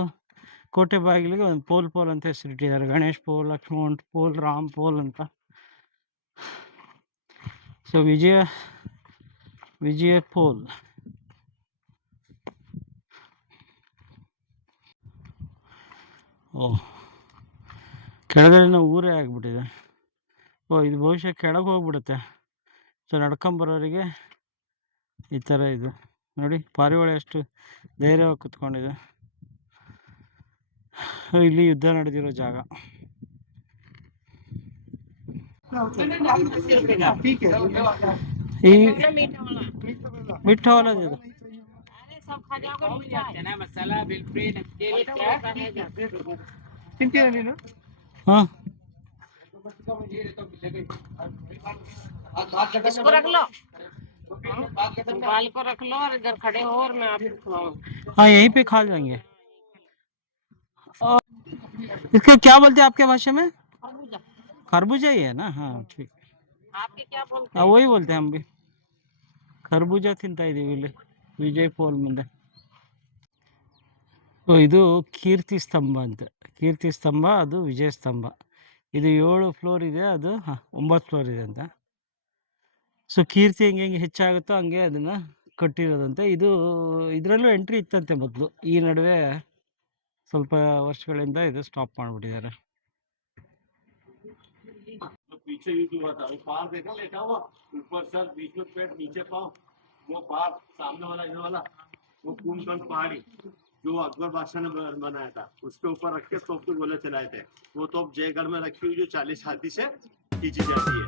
ಕೋಟೆ ಬಾಗಿಲಿಗೆ ಒಂದು ಪೋಲ್ ಅಂತ ಹೆಸರಿಟ್ಟಿದ್ದಾರೆ. ಗಣೇಶ್ ಪೋಲ್, ಲಕ್ಷ್ಮಣ್ ಪೋಲ್, ರಾಮ್ ಪೋಲ್ ಅಂತ. ಸೊ ವಿಜಯ ಪೋಲ್. ಕೆಳಗಡೆ ಊರೇ ಆಗಿಬಿಟ್ಟಿದೆ. ಇದು ಬಹುಶಃ ಕೆಳಗೆ ಹೋಗ್ಬಿಡುತ್ತೆ. ಸೊ ನಡ್ಕೊಂಬರೋರಿಗೆ ಈ ಥರ ಇದು ನೋಡಿ, ಪಾರಿವಾಳ ಎಷ್ಟು ಧೈರ್ಯವಾಗಿ ಕುತ್ಕೊಂಡಿದೆ. ಇಲ್ಲಿ ಯುದ್ಧ ನಡೆದಿರೋ ಜಾಗ. ಈ मीठा वाला दे दो। हाँ इसको रख लो, बाल को रख लो और इधर खड़े हो और मैं आपको खिलाऊं। हाँ यहीं पे खा जाएंगे। और इसको क्या बोलते हैं आपके भाषा में? खरबूजा ही है ना? हाँ ठीक, आपके क्या बोलते हाँ वही बोलते हैं हम भी. ಖರ್ಬೂಜ ತಿಂತಾ ಇದೀವಿ ಇಲ್ಲಿ ವಿಜಯ್ ಪೋಲ್ ಮುಂದೆ. ಇದು ಕೀರ್ತಿ ಸ್ತಂಭ ಅಂತ. ಕೀರ್ತಿ ಸ್ತಂಭ, ಅದು ವಿಜಯ ಸ್ತಂಭ. ಇದು 7 ಫ್ಲೋರ್ ಇದೆ, ಅದು 9 ಫ್ಲೋರ್ ಇದೆ ಅಂತ. ಸೊ ಕೀರ್ತಿ ಹೆಂಗೆ ಹೆಚ್ಚಾಗುತ್ತೋ ಹಂಗೆ ಅದನ್ನು ಕಟ್ಟಿರೋದಂತೆ. ಇದರಲ್ಲೂ ಎಂಟ್ರಿ ಇತ್ತಂತೆ ಮೊದಲು, ಈ ನಡುವೆ ಸ್ವಲ್ಪ ವರ್ಷಗಳಿಂದ ಇದು ಸ್ಟಾಪ್ ಮಾಡಿಬಿಟ್ಟಿದ್ದಾರೆ. पीछे युद्ध हुआ था, वो पार देखा लेटा हुआ, ऊपर सर, बीच में पेट, नीचे पाँव, वो पार सामने वाला इधर वाला, वो कुंभकर्ण पहाड़ी जो अकबर बादशाह ने बनाया था, उसके ऊपर रख के तोप के गोले चलाए थे. वो तोप जयगढ़ में रखी हुई जो 40 हाथी से खींची जाती है.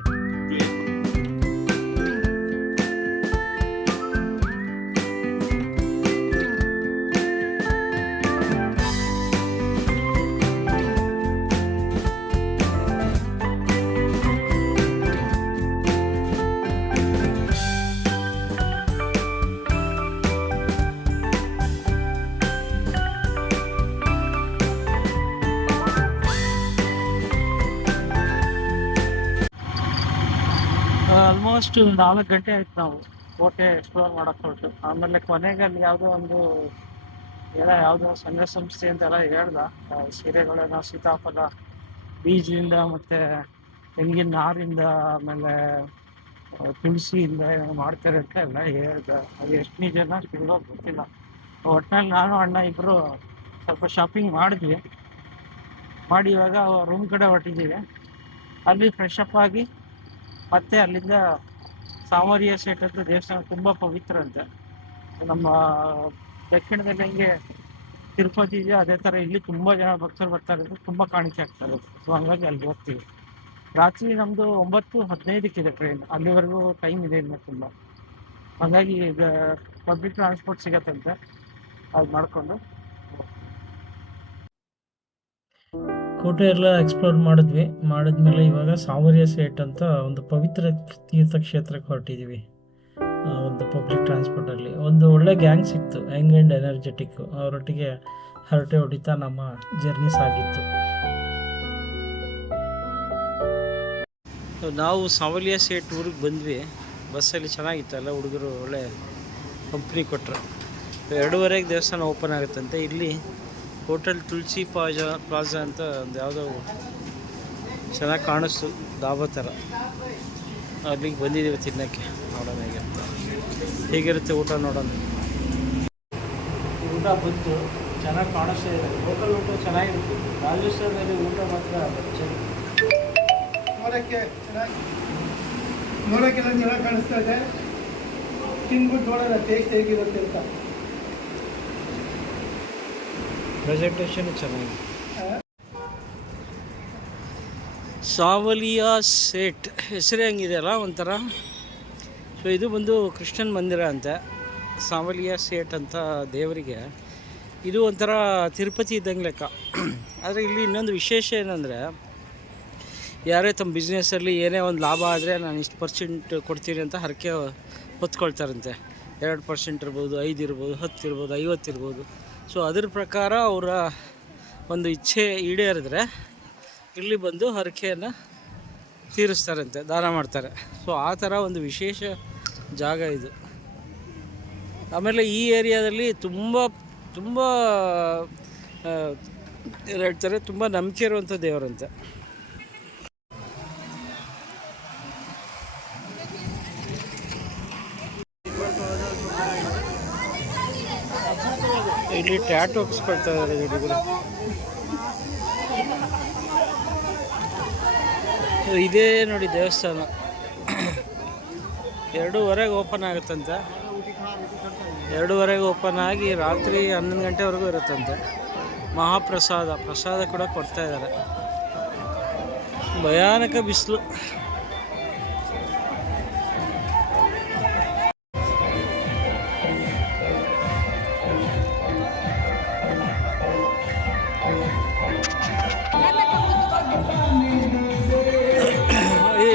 जो ಆಲ್ಮೋಸ್ಟ್ 4 ಗಂಟೆ ಆಯ್ತು ನಾವು ಕೋಟೆ ಎಕ್ಸ್ಪ್ಲೋರ್ ಮಾಡೋಕ್ಕೆ ಹೊರಟು. ಆಮೇಲೆ ಕೊನೆಗೆ ಅಲ್ಲಿ ಯಾವುದೋ ಸಂಘ ಸಂಸ್ಥೆ ಅಂತೆಲ್ಲ ಹೇಳ್ದ, ಸೀರೆಗಳನ್ನ ಸೀತಾಫಲ ಬೀಜದಿಂದ ಮತ್ತು ತೆಂಗಿನ ನಾರಿಂದ ಆಮೇಲೆ ತುಳಸಿಯಿಂದ ಮಾಡ್ತಾರೆ ಅಂತ ಎಲ್ಲ ಹೇಳ್ದ. ಅದು ಎಷ್ಟು ನಿಜನ ಸುಳ್ಳೋ ಗೊತ್ತಿಲ್ಲ. ಒಟ್ಟಿನಲ್ಲಿ ನಾನು ಅಣ್ಣ ಇಬ್ಬರು ಸ್ವಲ್ಪ ಶಾಪಿಂಗ್ ಮಾಡಿ ಇವಾಗ ರೂಮ್ ಕಡೆ ಹೊರಟಿದ್ದೀವಿ. ಅಲ್ಲಿ ಫ್ರೆಶ್ ಅಪ್ ಆಗಿ ಮತ್ತೆ ಅಲ್ಲಿಂದ ಸಾಮರಿಯ ಸೇಟ್ ಅಂತ ದೇವಸ್ಥಾನ ತುಂಬ ಪವಿತ್ರ ಅಂತೆ. ನಮ್ಮ ದಕ್ಷಿಣದಲ್ಲಿ ಹೆಂಗೆ ತಿರುಪತಿ ಇದೆಯೋ ಅದೇ ಥರ ಇಲ್ಲಿ ತುಂಬ ಜನ ಭಕ್ತರು ಬರ್ತಾರೆ, ತುಂಬ ಕಾಣಿಕೆ ಆಗ್ತಾರೆ. ಸೊ ಹಂಗಾಗಿ ಅಲ್ಲಿ ಹೋಗ್ತೀವಿ. ರಾತ್ರಿ ನಮ್ಮದು 9:15 ಟ್ರೈನ್, ಅಲ್ಲಿವರೆಗೂ ಟೈಮ್ ಇದೆ ಇನ್ನು ತುಂಬ. ಹಾಗಾಗಿ ಈಗ ಪಬ್ಲಿಕ್ ಟ್ರಾನ್ಸ್ಪೋರ್ಟ್ ಸಿಗತ್ತಂತೆ, ಅದು ಮಾಡಿಕೊಂಡು ಕೋಟೆ ಎಲ್ಲ ಎಕ್ಸ್ಪ್ಲೋರ್ ಮಾಡಿದ್ಮೇಲೆ ಇವಾಗ ಸಾಮರಿಯ ಸೇಟ್ ಅಂತ ಒಂದು ಪವಿತ್ರ ತೀರ್ಥಕ್ಷೇತ್ರಕ್ಕೆ ಹೊರಟಿದ್ದೀವಿ. ಒಂದು ಪಬ್ಲಿಕ್ ಟ್ರಾನ್ಸ್ಪೋರ್ಟಲ್ಲಿ ಒಂದು ಒಳ್ಳೆ ಗ್ಯಾಂಗ್ ಸಿಕ್ತು, ಯಂಗ್ ಆ್ಯಂಡ್ ಎನರ್ಜೆಟಿಕ್ಕು. ಅವರೊಟ್ಟಿಗೆ ಹರಟೆ ಹೊಡಿತಾ ನಮ್ಮ ಜರ್ನಿ ಸಾಗಿತ್ತು. ನಾವು ಸಾವಲಿಯ ಸೇಟ್ ಊರಿಗೆ ಬಂದ್ವಿ. ಬಸ್ಸಲ್ಲಿ ಚೆನ್ನಾಗಿತ್ತು, ಎಲ್ಲ ಹುಡುಗರು ಒಳ್ಳೆ ಕಂಪ್ನಿ ಕೊಟ್ಟರು. 2:30ಗೆ ದೇವಸ್ಥಾನ ಓಪನ್ ಆಗುತ್ತಂತೆ. ಇಲ್ಲಿ ಹೋಟೆಲ್ ತುಳಸಿ ಪ್ಲಾಜಾ ಅಂತ ಒಂದು ಯಾವುದೋ ಚೆನ್ನಾಗಿ ಕಾಣಿಸ್ತು, ಧಾಬಾ ಥರ. ಅಲ್ಲಿಗೆ ಬಂದಿದ್ದೀವಿ ತಿನ್ನೋಕ್ಕೆ, ನೋಡೋಣ ಹೇಗೆ ಅಂತ. ಹೇಗಿರುತ್ತೆ ಊಟ ನೋಡೋಣ. ಊಟ ಬಂತು, ಚೆನ್ನಾಗಿ ಕಾಣಿಸ್ತಾ ಇದೆ. ಲೋಕಲ್ ಊಟ ಚೆನ್ನಾಗಿರುತ್ತೆ. ರಾಜಸ್ಥಾನದಲ್ಲಿ ಊಟ ಮಾತ್ರ ನೋಡೋಕ್ಕೆಲ್ಲ ಚೆನ್ನಾಗಿ ಕಾಣಿಸ್ತಾ ಇದೆ. ತಿನ್ಬಿಟ್ಟು ನೋಡೋಣ ಟೇಸ್ಟ್ ಹೇಗಿರುತ್ತೆ ಅಂತ. ಪ್ರೆಸೆಂಟೇಷನ್ ಚೆನ್ನಾಗಿದೆ. ಸಾವಲಿಯಾ ಸೇಟ್ ಹೆಸರೇ ಹಂಗಿದೆ ಅಲ್ಲ ಒಂಥರ. ಸೊ ಇದು ಬಂದು ಕ್ರಿಶ್ಚಿಯನ್ ಮಂದಿರ ಅಂತೆ. ಸಾವಲಿಯ ಸೇಟ್ ಅಂತ ದೇವರಿಗೆ ಇದು ಒಂಥರ ತಿರುಪತಿ ಇದ್ದಂಗೆ ಲೆಕ್ಕ. ಆದರೆ ಇಲ್ಲಿ ಇನ್ನೊಂದು ವಿಶೇಷ ಏನಂದರೆ, ಯಾರೇ ತಮ್ಮ ಬಿಸ್ನೆಸ್ಸಲ್ಲಿ ಏನೇ ಒಂದು ಲಾಭ ಆದರೆ ನಾನು ಇಷ್ಟು % ಕೊಡ್ತೀನಿ ಅಂತ ಹರಕೆ ಹೊತ್ಕೊಳ್ತಾರಂತೆ. 2% ಇರ್ಬೋದು, 5 ಇರ್ಬೋದು, 10 ಇರ್ಬೋದು, 50 ಇರ್ಬೋದು. ಸೊ ಅದ್ರ ಪ್ರಕಾರ ಅವರ ಒಂದು ಇಚ್ಛೆ ಈಡೇರಿದ್ರೆ ಇಲ್ಲಿ ಬಂದು ಹರಕೆಯನ್ನು ತೀರಿಸ್ತಾರಂತೆ, ದಾನ ಮಾಡ್ತಾರೆ. ಸೊ ಆ ಥರ ಒಂದು ವಿಶೇಷ ಜಾಗ ಇದು. ಆಮೇಲೆ ಈ ಏರಿಯಾದಲ್ಲಿ ತುಂಬ ಹೇಳ್ತಾರೆ, ತುಂಬ ನಂಬಿಕೆ ಇರುವಂಥ ದೇವರಂತೆ. ಇಲ್ಲಿ ಟ್ಯಾಟು ಹಾಕಿಸ್ಕೊಳ್ತಾ ಇದ್ದಾರೆ ಹುಡುಗರು. ಇದೇ ನೋಡಿ ದೇವಸ್ಥಾನ 2:30 ಓಪನ್ ಆಗುತ್ತಂತೆ. 2:30 ಓಪನ್ ಆಗಿ ರಾತ್ರಿ 11 ಗಂಟೆವರೆಗೂ ಇರುತ್ತಂತೆ. ಪ್ರಸಾದ ಕೂಡ ಕೊಡ್ತಾ ಇದ್ದಾರೆ. ಭಯಾನಕ ಬಿಸಿಲು.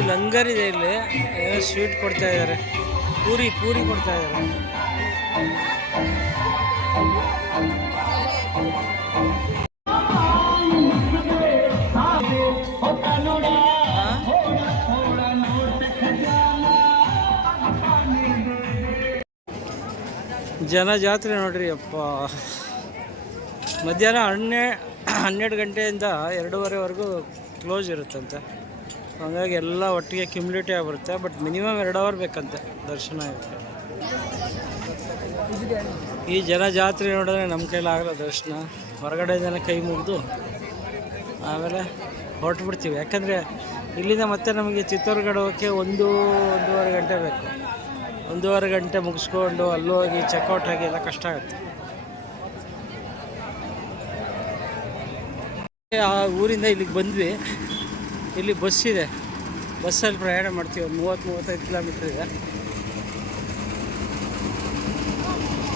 ಲಂಗರ್ ಇದೆ, ಇಲ್ಲಿ ಏನೋ ಸ್ವೀಟ್ ಕೊಡ್ತಾ ಇದ್ದಾರೆ, ಪೂರಿ ಕೊಡ್ತಾ ಇದ್ದಾರೆ. ಜಾತ್ರೆ ನೋಡ್ರಿ ಅಪ್ಪ. ಮಧ್ಯಾಹ್ನ 12 ಗಂಟೆಯಿಂದ 2:30ವರೆಗೂ ಕ್ಲೋಸ್ ಇರುತ್ತಂತೆ. ಹಾಗಾಗಿ ಎಲ್ಲ ಒಟ್ಟಿಗೆ ಕ್ಯುಮ್ಯುಲೇಟಿವ್ ಆಗಿರುತ್ತೆ. ಬಟ್ ಮಿನಿಮಮ್ 2 ಅವರ್ ಬೇಕಂತೆ ದರ್ಶನ ಇರುತ್ತೆ. ಈ ಜಾತ್ರೆ ನೋಡಿದ್ರೆ ನಮ್ಮ ಕೈಲಾಗಲ್ಲ ದರ್ಶನ. ಹೊರಗಡೆ ಜನ ಕೈ ಮುಗಿದು ಆಮೇಲೆ ಹೊರಟುಬಿಡ್ತೀವಿ. ಯಾಕಂದರೆ ಇಲ್ಲಿಂದ ಮತ್ತೆ ನಮಗೆ ಚಿತ್ತೋರ್ಗಢ ಹೋಗೋಕ್ಕೆ 1-1.5 ಗಂಟೆ ಬೇಕು. 1.5 ಗಂಟೆ ಮುಗಿಸ್ಕೊಂಡು ಅಲ್ಲಿ ಹೋಗಿ ಚೆಕ್ಔಟ್ ಆಗಿ ಎಲ್ಲ ಕಷ್ಟ ಆಗುತ್ತೆ. ಆ ಊರಿಂದ ಇಲ್ಲಿಗೆ ಬಂದ್ವಿ. ಇಲ್ಲಿ ಬಸ್ ಇದೆ, ಬಸ್ಸಲ್ಲಿ ಪ್ರಯಾಣ ಮಾಡ್ತೀವಿ. 30-35 ಕಿಲೋಮೀಟ್ರ್ ಇದೆ.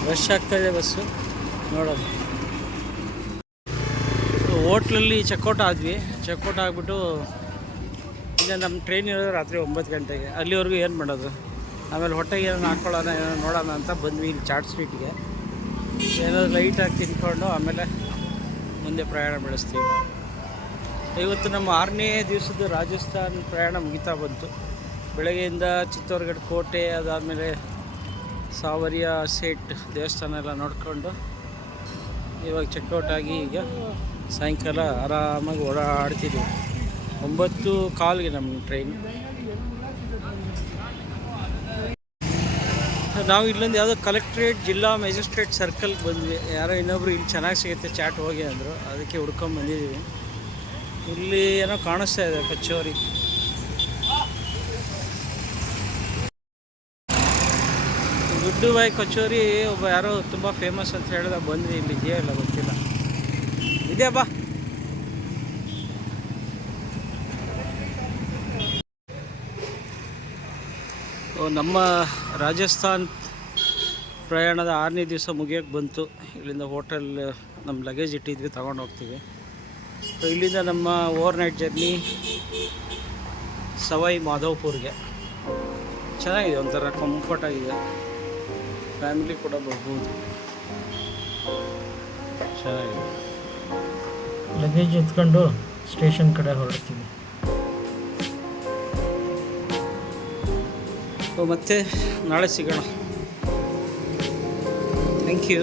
ರಶ್ ಆಗ್ತಾಯಿದೆ ಬಸ್ಸು, ನೋಡೋಣ. ಹೋಟ್ಲಲ್ಲಿ ಚೆಕ್ಔಟ್ ಆದ್ವಿ. ಚೆಕ್ಔಟ್ ಆಗಿಬಿಟ್ಟು ಇಲ್ಲ, ನಮ್ಮ ಟ್ರೈನ್ ಇರೋದು ರಾತ್ರಿ 9 ಗಂಟೆಗೆ. ಅಲ್ಲಿವರೆಗೂ ಏನು ಮಾಡೋದು, ಆಮೇಲೆ ಹೊಟ್ಟೆಗೆ ಏನೋ ಹಾಕ್ಕೊಳ್ಳೋಣ, ಏನೋ ನೋಡೋಣ ಅಂತ ಬಂದ್ವಿ ಇಲ್ಲಿ ಚಾಟ್ ಸ್ವೀಟ್ಗೆ. ಏನಾದ್ರು ಲೈಟಾಗಿ ತಿನ್ಕೊಂಡು ಆಮೇಲೆ ಮುಂದೆ ಪ್ರಯಾಣ ಬೆಳೆಸ್ತೀವಿ. ಇವತ್ತು ನಮ್ಮ 6ನೇ ದಿವಸದ ರಾಜಸ್ಥಾನ್ ಪ್ರಯಾಣ ಮುಗಿತಾ ಬಂತು. ಬೆಳಗ್ಗೆಯಿಂದ ಚಿತ್ತೋರ್ಗಢ ಕೋಟೆ, ಅದಾದಮೇಲೆ ಸಾವರಿಯ ಸೇಟ್ ದೇವಸ್ಥಾನ ಎಲ್ಲ ನೋಡಿಕೊಂಡು ಇವಾಗ ಚೆಕ್ಔಟ್ ಆಗಿ ಈಗ ಸಾಯಂಕಾಲ ಆರಾಮಾಗಿ ಓಡಾಡ್ತಿದ್ದೀವಿ. 9:15ಗೆ ನಮ್ಮ ಟ್ರೈನ್. ನಾವು ಇಲ್ಲೊಂದು ಯಾವುದೋ ಕಲೆಕ್ಟ್ರೇಟ್ ಜಿಲ್ಲಾ ಮ್ಯಾಜಿಸ್ಟ್ರೇಟ್ ಸರ್ಕಲ್ಗೆ ಬಂದ್ವಿ. ಯಾರೋ ಇನ್ನೊಬ್ರು ಇಲ್ಲಿ ಚೆನ್ನಾಗಿ ಸಿಗುತ್ತೆ ಚಾಟ್ ಹೋಗಿ ಅಂದರು, ಅದಕ್ಕೆ ಹುಡ್ಕೊಂಡು ಬಂದಿದ್ದೀವಿ. ಇಲ್ಲಿ ಏನೋ ಕಾಣಿಸ್ತಾ ಇದೆ ಕಚೋರಿ. ಗುಡ್ಡುಬಾಯಿ ಕಚೋರಿ ಒಬ್ಬ ಯಾರೋ ತುಂಬ ಫೇಮಸ್ ಅಂತ ಹೇಳಿದ ಬಂದ್ವಿ. ಇಲ್ಲಿ ಇದೆಯಾ ಇಲ್ಲ ಗೊತ್ತಿಲ್ಲ. ಇದೆಯಾ ಬಾ. ನಮ್ಮ ರಾಜಸ್ಥಾನ್ ಪ್ರಯಾಣದ 6ನೇ ದಿವಸ ಮುಗಿಯೋಕ್ಕೆ ಬಂತು. ಇಲ್ಲಿಂದ ಹೋಟೆಲ್ ನಮ್ಮ ಲಗೇಜ್ ಇಟ್ಟಿದ್ವಿ, ತಗೊಂಡು ಹೋಗ್ತೀವಿ. ಸೊ ಇಲ್ಲಿಂದ ನಮ್ಮ ಓವರ್ನೈಟ್ ಜರ್ನಿ ಸವಾಯಿ ಮಾಧವಪುರ್ಗೆ. ಚೆನ್ನಾಗಿದೆ, ಒಂಥರ ಕಂಫರ್ಟಾಗಿದೆ. ಫ್ಯಾಮಿಲಿ ಕೂಡ ಬರ್ಬೋದು, ಚೆನ್ನಾಗಿದೆ. ಲಗೇಜ್ ಎತ್ಕೊಂಡು ಸ್ಟೇಷನ್ ಕಡೆ ಹೊರಡ್ತೀವಿ. ಮತ್ತೆ ನಾಳೆ ಸಿಗೋಣ. Thank you.